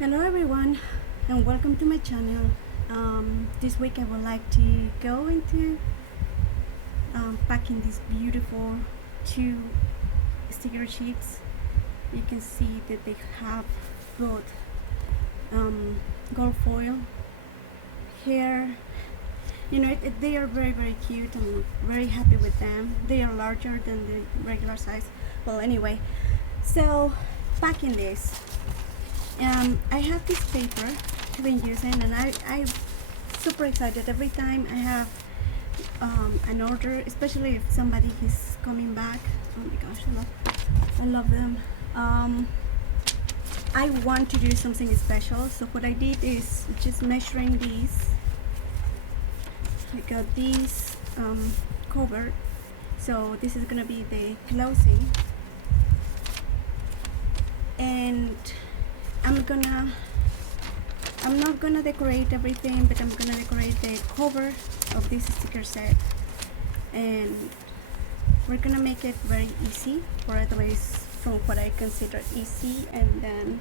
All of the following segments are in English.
Hello everyone and welcome to my channel. This week I would like to go into packing these beautiful two sticker sheets. You can see that they have both gold foil here. They are very cute. I'm very happy with them. They are larger than the regular size. Well, anyway, so packing this. I have this paper I've been using, and I'm super excited every time I have an order, especially if somebody is coming back. Oh my gosh, I love them. I want to do something special, so what I did is just measuring these. I got these covered, so this is gonna be the closing, and I'm not gonna decorate everything, but I'm gonna decorate the cover of this sticker set, and we're gonna make it very easy, or at least from what I consider easy. And then,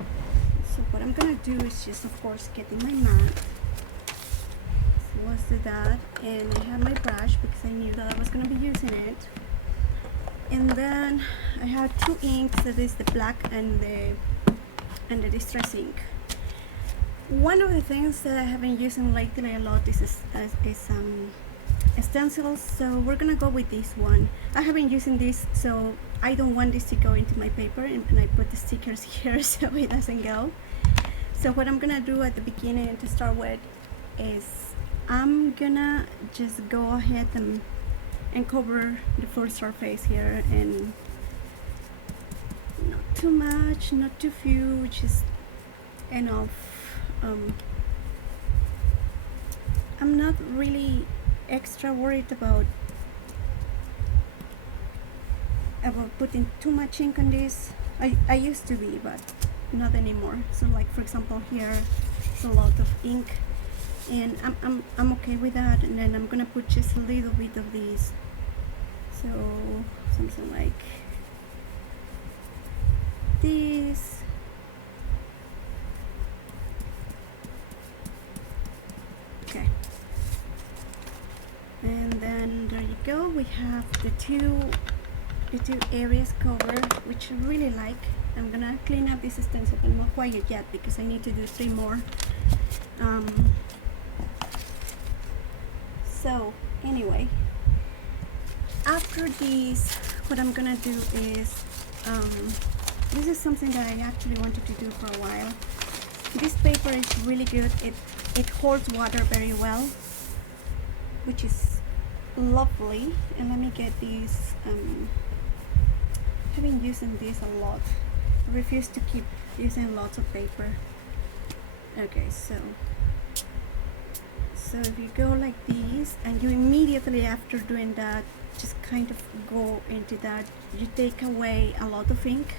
so what I'm gonna do is just, of course, getting my mat. So let's do that, and I have my brush because I knew that I was gonna be using it. And then I have two inks, that is the black and the distress ink. One of the things that I have been using lately a lot is stencils, so we're gonna go with this one. I have been using this, so I don't want this to go into my paper, and I put the stickers here so it doesn't go. So what I'm gonna do at the beginning to start with is I'm gonna just go ahead and cover the full surface here, and not too much, not too few, just enough. I'm not really extra worried about putting too much ink on this. I used to be, but not anymore. So like, for example, here it's a lot of ink, and I'm okay with that. And then I'm gonna put just a little bit of these, so something like this. Okay, and then there you go. We have the two areas covered, which I really like. I'm gonna clean up this stencil, but not quite yet because I need to do 3 more. So anyway, after these, what I'm gonna do is this is something that I actually wanted to do for a while. This paper is really good. It holds water very well, which is lovely. And let me get these. I've been using this a lot. I refuse to keep using lots of paper. Okay, so if you go like this, and you immediately after doing that just kind of go into that, you take away a lot of ink,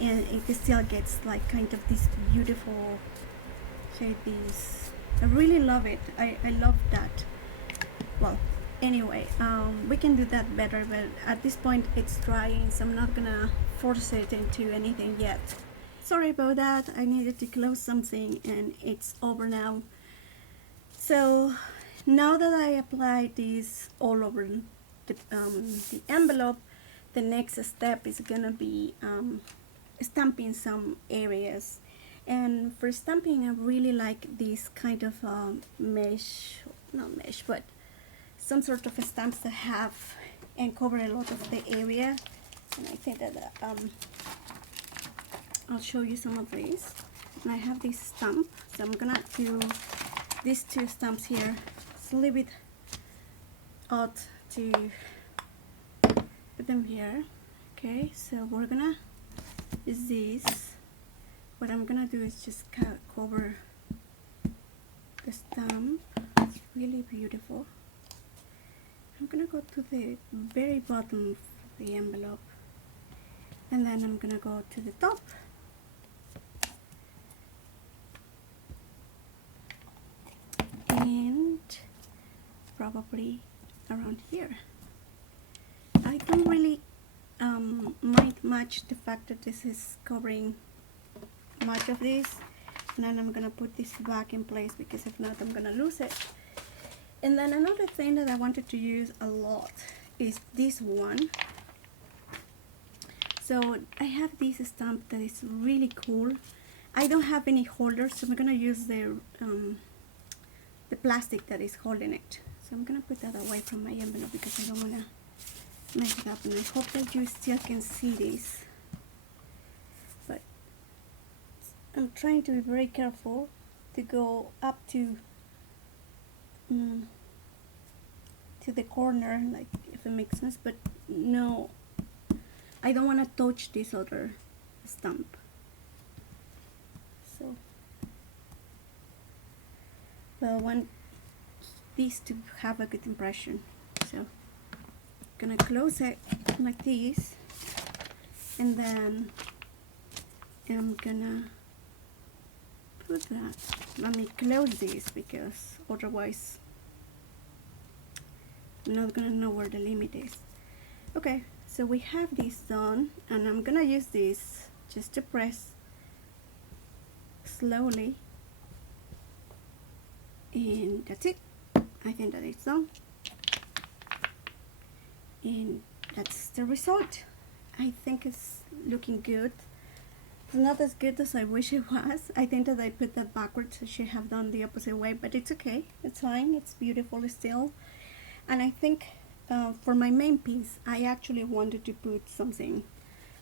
and it still gets like kind of this beautiful shade. This, I really love it. I love that. Well, anyway, we can do that better, but at this point it's drying, so I'm not gonna force it into anything yet. Sorry about that. I needed to close something, and it's over now. So now that I applied this all over the envelope, the next step is gonna be stamping some areas. And for stamping, I really like this kind of mesh, not mesh, but some sort of stamps that have and cover a lot of the area. And I think that I'll show you some of these. And I have this stamp, so I'm gonna do these 2 stamps here. It's a little bit odd to put them here. Okay, so we're gonna use this. What I'm gonna do is just cover the stamp. It's really beautiful. I'm gonna go to the very bottom of the envelope, and then I'm gonna go to the top. And probably around here. I don't really mind much the fact that this is covering much of this, and then I'm gonna put this back in place because if not I'm gonna lose it. And then another thing that I wanted to use a lot is this one. So I have this stamp that is really cool. I don't have any holders, so I'm gonna use the plastic that is holding it. So I'm gonna put that away from my envelope because I don't wanna mess it up, and I hope that you still can see this. But I'm trying to be very careful to go up to the corner, like, if it makes sense, but no, I don't want to touch this other stamp. So, well, I want this to have a good impression. So, I'm gonna close it like this, and then I'm gonna put that. Let me close this because otherwise I'm not gonna know where the limit is. Okay, so we have this done, and I'm gonna use this just to press slowly, and that's it. I think that it's done, and that's the result. I think it's looking good. It's not as good as I wish it was. I think that I put that backwards. I should have done the opposite way, but it's okay. It's fine. It's beautiful still. And I think for my main piece, I actually wanted to put something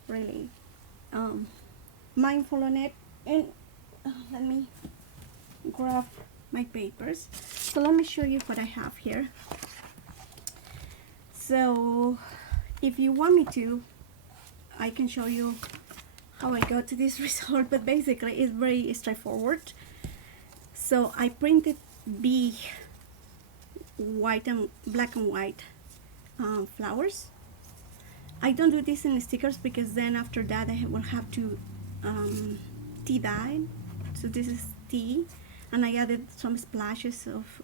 really mindful on it. And let me grab my papers. So let me show you what I have here. So if you want me to, I can show you how I got to this result, but basically it's very straightforward. So I printed big white and black and white flowers. I don't do this in stickers because then after that I will have to tea dye. So this is tea, and I added some splashes of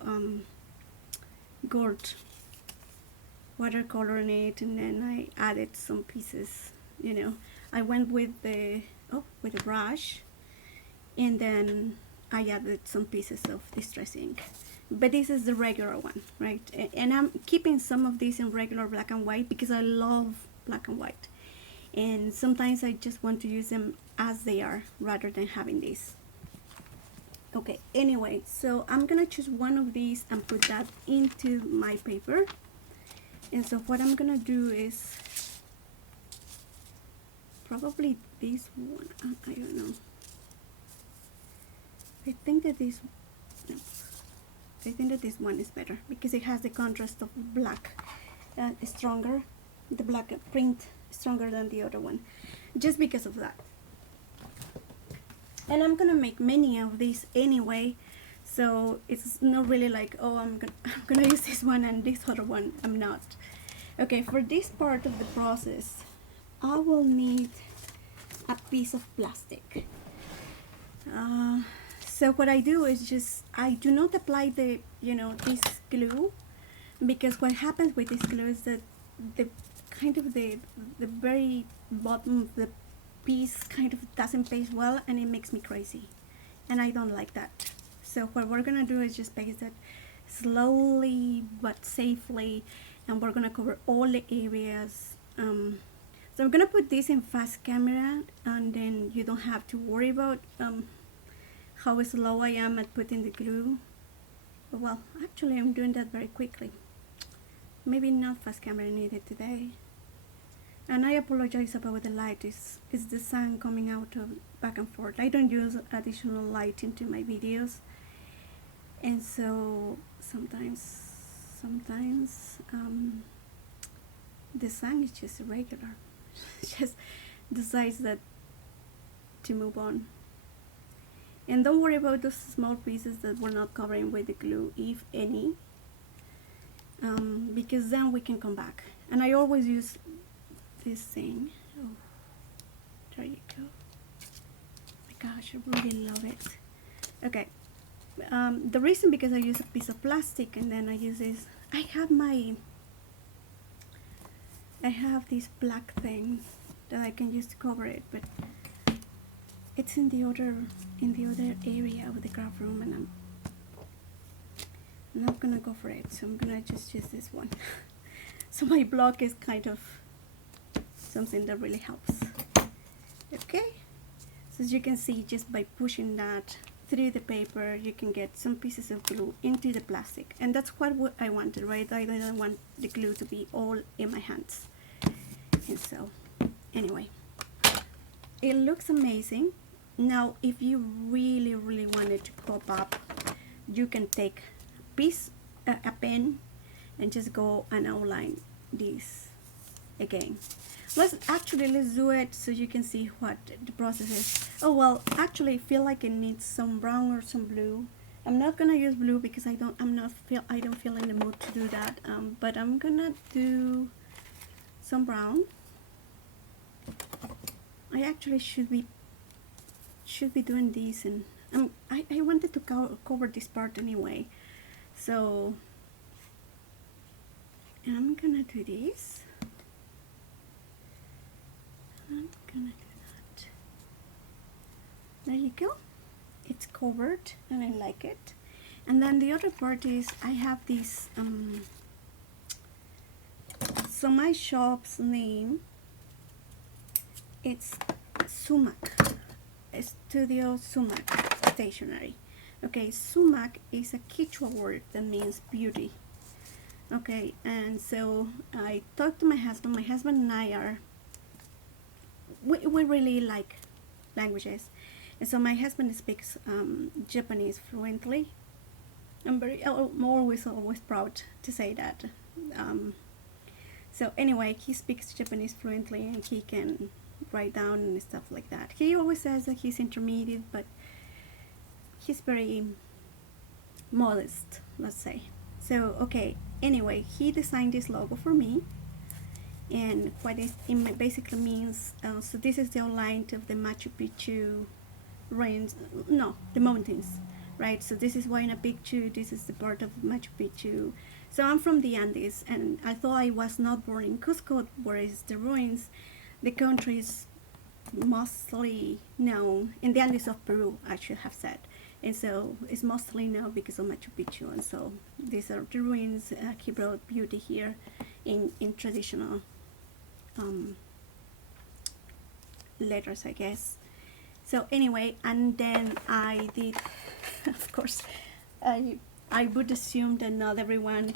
gold watercolor in it, and then I added some pieces. You know, I went with the brush, and then I added some pieces of distress ink. But this is the regular one, right? And I'm keeping some of these in regular black and white because I love black and white, and sometimes I just want to use them as they are rather than having this. Okay, anyway, so I'm gonna choose one of these and put that into my paper. And so what I'm gonna do is probably this one. I don't know. I think that this one is better because it has the contrast of black stronger. The black print stronger than the other one, just because of that. And I'm gonna make many of these anyway, so it's not really like, oh, I'm gonna use this one and this other one I'm not. Okay, for this part of the process I will need a piece of plastic. So what I do is just, I do not apply the, this glue, because what happens with this glue is that the kind of the very bottom of the piece kind of doesn't paste well, and it makes me crazy, and I don't like that. So what we're gonna do is just paste it slowly but safely, and we're gonna cover all the areas. So I'm gonna put this in fast camera, and then you don't have to worry about how slow I am at putting the glue. Well, actually I'm doing that very quickly. Maybe not fast camera needed today. And I apologize about the light. It's the sun coming out of back and forth. I don't use additional light into my videos, and so sometimes the sun is just irregular. Just decides that to move on. And don't worry about those small pieces that we're not covering with the glue, if any, because then we can come back. And I always use this thing. Oh, there you go. My gosh, I really love it. Okay, the reason, because I use a piece of plastic, and then I use this, I have this black thing that I can use to cover it, but it's in the other area of the craft room, and I'm not gonna go for it, so I'm gonna just use this one. So my block is kind of something that really helps. Okay, so as you can see, just by pushing that through the paper, you can get some pieces of glue into the plastic, and that's what I wanted, right? I didn't want the glue to be all in my hands. And so anyway, it looks amazing. Now if you really want it to pop up, you can take a pen and just go and outline this again. Let's do it so you can see what the process is. Oh well, actually I feel like it needs some brown or some blue. I'm not gonna use blue because I don't feel in the mood to do that. But I'm gonna do some brown. I actually should be doing this, and I wanted to cover this part anyway, so I'm gonna do this. I'm gonna do that. There you go. It's covered and I like it. And then the other part is I have this so my shop's name, it's Sumac, Studio Sumac Stationery. Okay, Sumac is a Quechua word that means beauty. Okay, and so I talked to my husband. My husband and I are we really like languages, and so my husband speaks Japanese fluently. I'm always proud to say that. So anyway, he speaks Japanese fluently, and he can write down and stuff like that. He always says that he's intermediate, but he's very modest, let's say. So okay, anyway, he designed this logo for me, and what it basically means, so this is the outline of the Machu Picchu ruins, no, the mountains, right? So this is Huayna Picchu, this is the part of Machu Picchu. So I'm from the Andes, and although I was not born in Cusco, where is the ruins, the country is mostly known in the Andes of Peru, I should have said. And so it's mostly known because of Machu Picchu, and so these are the ruins. He brought beauty here in traditional letters, I guess. So anyway, and then I did, of course, I would assume that not everyone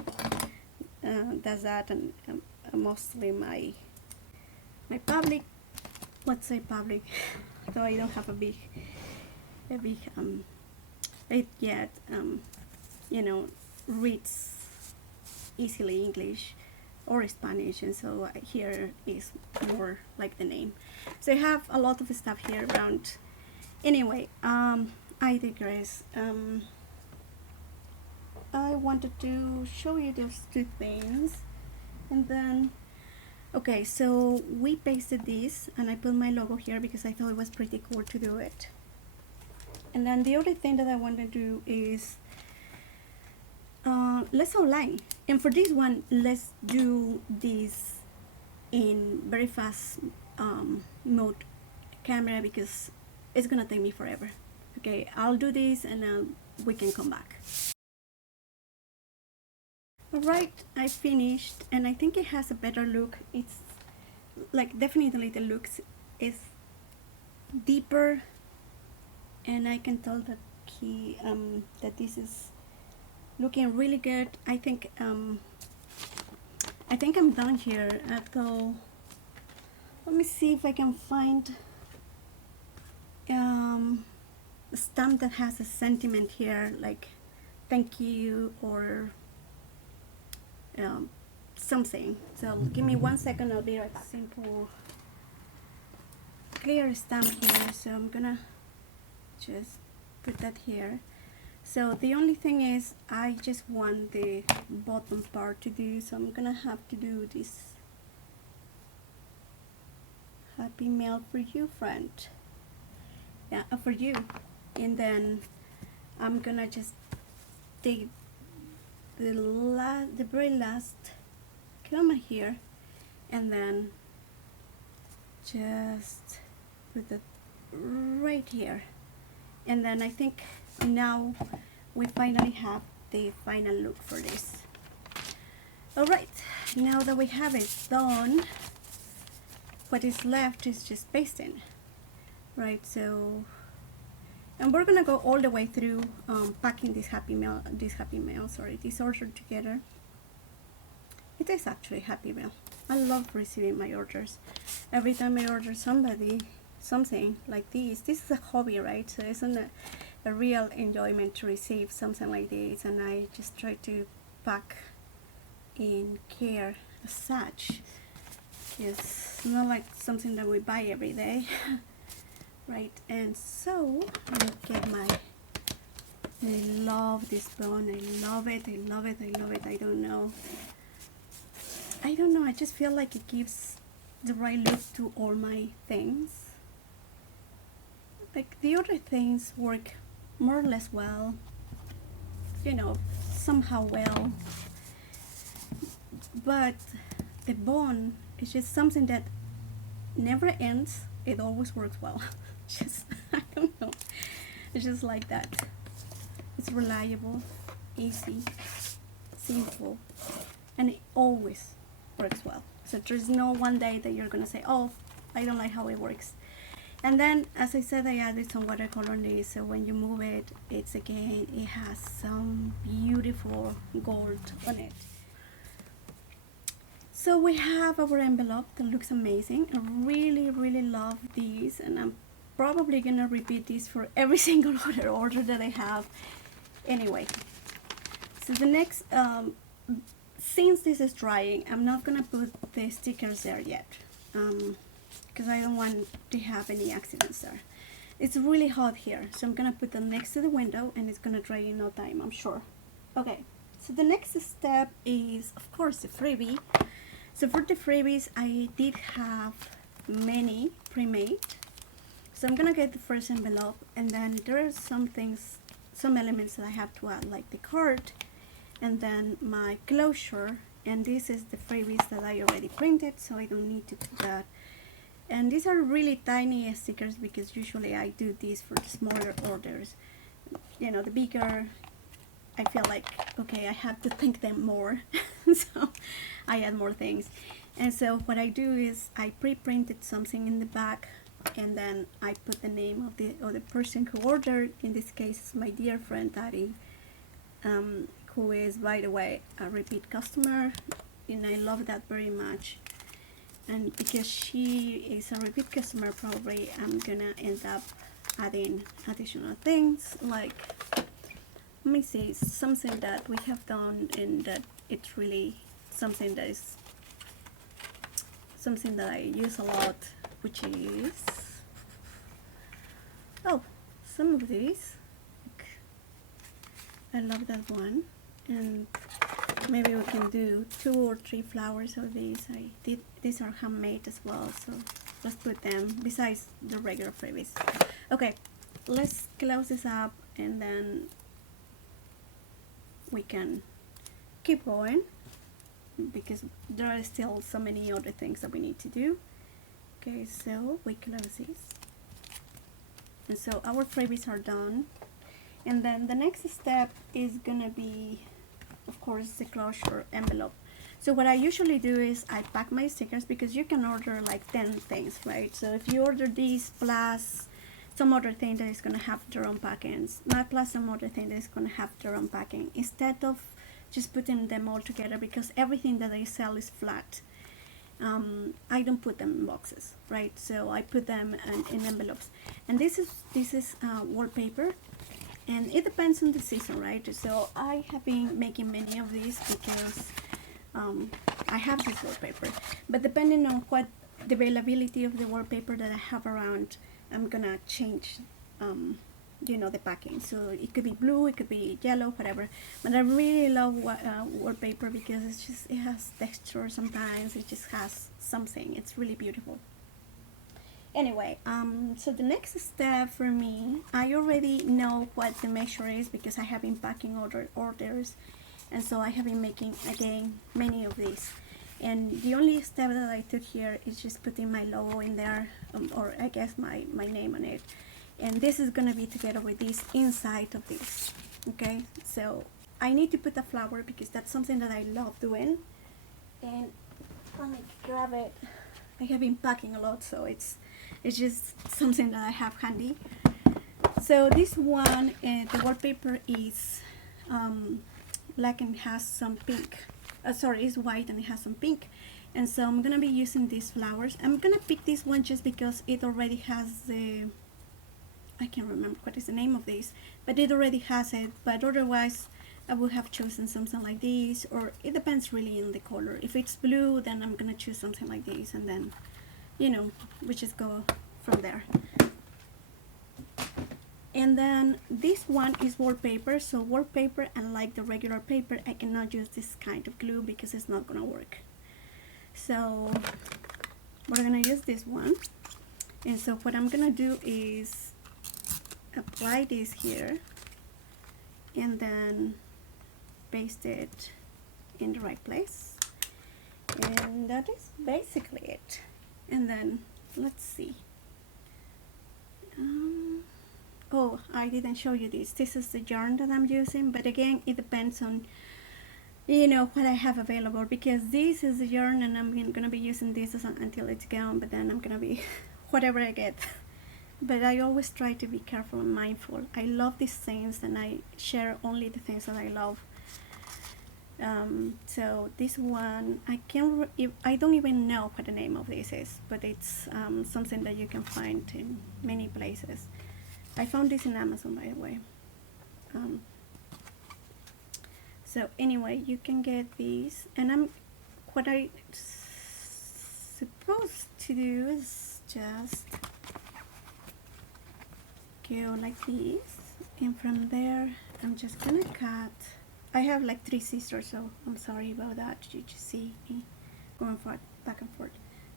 does that, and mostly my public, let's say public, though I don't have a big it yet, reads easily English or Spanish, and so here is more like the name. So I have a lot of stuff here around. Anyway, I digress. I wanted to show you those two things, and then okay, so we pasted this, and I put my logo here because I thought it was pretty cool to do it. And then the other thing that I want to do is let's outline, and for this one let's do this in very fast mode camera because it's gonna take me forever. Okay, I'll do this and then we can come back. Alright, I finished, and I think it has a better look. It's like definitely the looks is deeper, and I can tell that that this is looking really good. I think I'm done here. Though, let me see if I can find a stamp that has a sentiment here, like thank you or something. So give me 1 second. I'll be like simple clear stamp here. So I'm gonna just put that here. So the only thing is I just want the bottom part to do, so I'm gonna have to do this happy mail for you, friend. Yeah, for you. And then I'm gonna just take the very last comma here, and then just put right here. And then I think now we finally have the final look for this. Alright, now that we have it done, what is left is just pasting, right? So, and we're gonna go all the way through packing this this order together. It is actually Happy Mail. I love receiving my orders. Every time I order something like this is a hobby, right? So it's a real enjoyment to receive something like this, and I just try to pack in care as such. It's not like something that we buy every day. Right, and so I get my, I love this bone, I love it, I love it, I love it. I don't know, I just feel like it gives the right look to all my things. Like the other things work more or less well, you know, somehow well, but the bone is just something that never ends. It always works well. Just, I don't know, it's just like that. It's reliable, easy, simple, and it always works well. So there's no one day that you're gonna say, oh, I don't like how it works. And then, as I said, I added some watercolor on this, so when you move it, it has some beautiful gold on it. So we have our envelope that looks amazing. I really love these, and I'm probably gonna repeat this for every single other order that I have. Anyway, so the next, since this is drying, I'm not gonna put the stickers there yet, because I don't want to have any accidents there. It's really hot here, so I'm gonna put them next to the window, and it's gonna dry in no time, I'm sure. Okay, so the next step is, of course, the freebie. So for the freebies, I did have many pre-made. So I'm gonna get the first envelope, and then there are some elements that I have to add, like the card, and then my closure. And this is the freebies that I already printed, so I don't need to put that. And these are really tiny stickers because usually I do these for the smaller orders. You know, the bigger, I feel like, okay, I have to think them more. So I add more things. And so what I do is I pre-printed something in the back, and then I put the name of the person who ordered. In this case, my dear friend Tari, who is, by the way, a repeat customer, and I love that very much. And because she is a repeat customer, probably I'm gonna end up adding additional things, like, let me see, something that we have done, and that it's really something that is something that I use a lot, which is, oh, some of these, I love that one. And maybe we can do 2 or 3 flowers of these. These are handmade as well, so let's put them besides the regular freebies. Okay, let's close this up, and then we can keep going because there are still so many other things that we need to do. Okay, so we close this, and so our freebies are done. And then the next step is gonna be, of course, the closure envelope. So what I usually do is I pack my stickers, because you can order like 10 things, right? So if you order these plus some other thing that is going to have their own packings, not plus some other thing that is going to have their own packing, instead of just putting them all together, because everything that I sell is flat, I don't put them in boxes, right? So I put them in envelopes. And this is wallpaper, and it depends on the season, right? So I have been making many of these because I have this wallpaper, but depending on what the availability of the wallpaper that I have around, I'm gonna change you know, the packing. So it could be blue, it could be yellow, whatever. But I really love wallpaper because it's just, it has texture sometimes, it just has something, it's really beautiful. Anyway, so the next step for me, I already know what the measure is because I have been packing other orders, and so I have been making, again, many of these. And the only step that I took here is just putting my logo in there, or I guess my name on it. And this is gonna be together with this inside of this. Okay, so I need to put a flower because that's something that I love doing. And let me grab it. I have been packing a lot, so it's just something that I have handy. So this one, the wallpaper is black and has some pink. Sorry, it's white and it has some pink. And so I'm gonna be using these flowers. I'm gonna pick this one just because it already has the, I can't remember what is the name of this, but it already has it. But otherwise, I would have chosen something like this, or it depends really on the color. If it's blue, then I'm gonna choose something like this, and then, you know, we just go from there. And then this one is wallpaper, so wallpaper, and like the regular paper, I cannot use this kind of glue because it's not gonna work. So we're gonna use this one. And so what I'm gonna do is apply this here and then paste it in the right place, and that is basically it. And then let's see, oh, I didn't show you this. This is the yarn that I'm using, but again, it depends on, you know, what I have available, because this is the yarn and I'm gonna be using this until it's gone, but then I'm gonna be whatever I get. But I always try to be careful and mindful. I love these things and I share only the things that I love. So this one, I don't even know what the name of this is, but it's something that you can find in many places. I found this in Amazon, by the way. So anyway, you can get these, and what I supposed to do is just go like this, and from there I'm just gonna cut. I have like 3 scissors, so I'm sorry about that. You just see me going back and forth.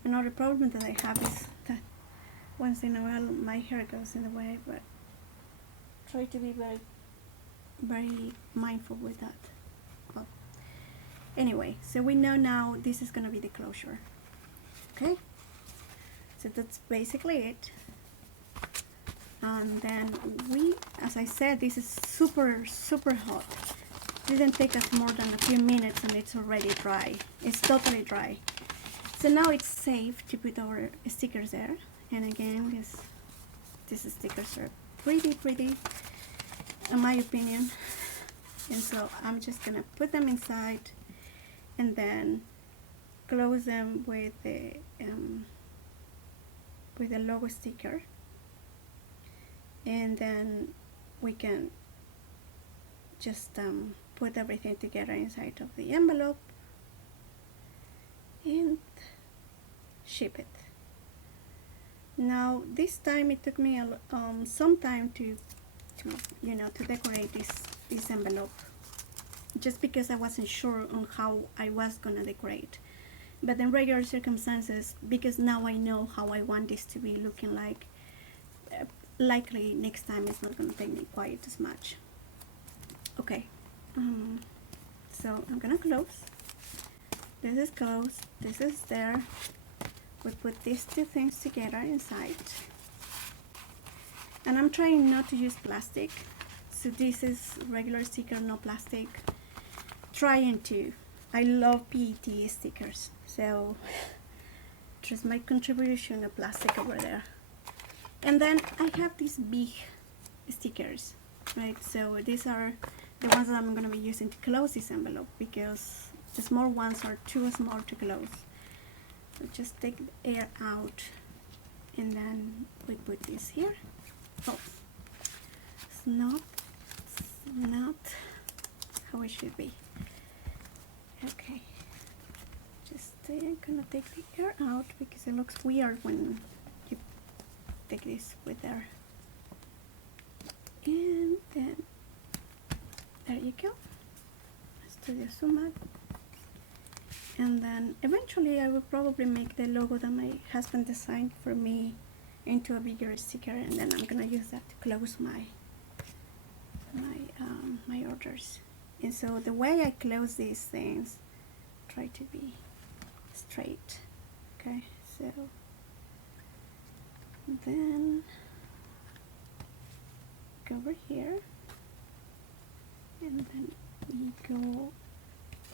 Another problem that I have is that once in a while my hair goes in the way, but try to be very, very mindful with that. Well, anyway, so we know now this is gonna be the closure. Okay, so that's basically it. And then as I said, this is super hot. Didn't take us more than a few minutes and it's already dry. It's totally dry. So now it's safe to put our stickers there. And again, these stickers are pretty in my opinion. And so I'm just gonna put them inside and then close them with the logo sticker, and then we can just put everything together inside of the envelope and ship it. Now this time it took me some time to decorate this envelope, just because I wasn't sure on how I was gonna decorate. But in regular circumstances, because now I know how I want this to be looking like, likely next time it's not gonna take me quite as much. Okay, so I'm gonna close. This is closed, this is there. We put these 2 things together inside. And I'm trying not to use plastic. So this is regular sticker, no plastic. Trying to. I love PET stickers. So just my contribution of plastic over there. And then I have these big stickers, right? So these are the ones that I'm going to be using to close this envelope, because the small ones are too small to close. So just take the air out, and then we put this here. Oh, it's not how it should be. Okay, just I'm gonna take the air out because it looks weird when you take this with air. And then there you go. Let's do the zoom out. And then eventually I will probably make the logo that my husband designed for me into a bigger sticker, and then I'm gonna use that to close my orders. And so the way I close these things, try to be straight. Okay, so then go over here, and then we go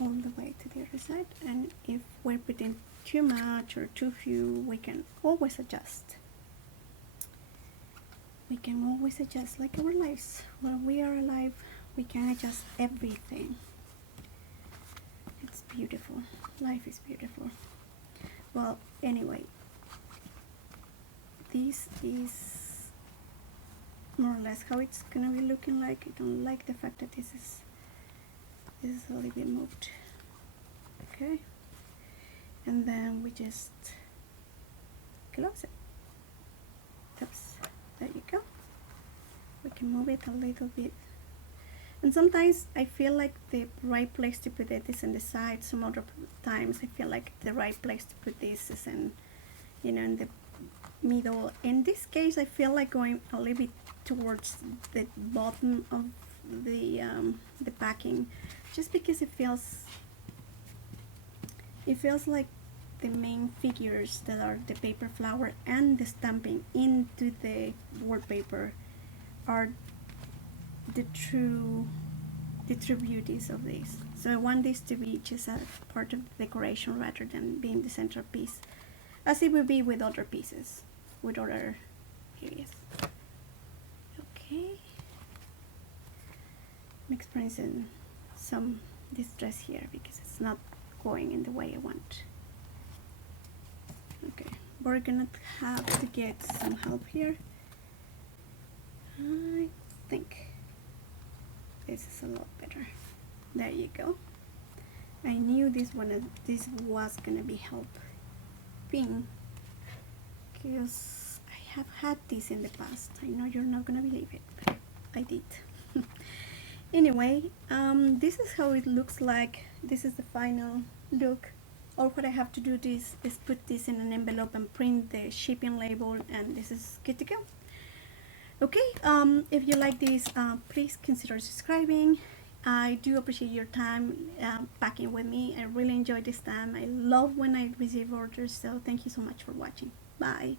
all the way to the other side, and if we're putting too much or too few, we can always adjust. We can always adjust, like our lives. When we are alive, we can adjust everything. It's beautiful. Life is beautiful. Well, anyway, this is more or less how it's gonna be looking like. I don't like the fact that this is a little bit moved. Okay, and then we just close it. Oops, there you go. We can move it a little bit. And sometimes I feel like the right place to put it is on the side. Some other times I feel like the right place to put this is in, in the middle. In this case, I feel like going a little bit towards the bottom of the packing, just because it feels like the main figures that are the paper flower and the stamping into the wallpaper are the true beauties of this. So I want this to be just a part of the decoration rather than being the centerpiece, as it would be with other pieces, with other areas. Okay, I'm experiencing some distress here because it's not going in the way I want. Okay, we're gonna have to get some help here. I think this is a lot better. There you go. I knew this was gonna be helping because I have had this in the past. I know you're not gonna believe it, but I did. Anyway, this is how it looks like. This is the final look. All what I have to do is put this in an envelope and print the shipping label, and this is good to go. Okay, if you like this, please consider subscribing. I do appreciate your time packing with me. I really enjoy this time. I love when I receive orders, so thank you so much for watching. Bye.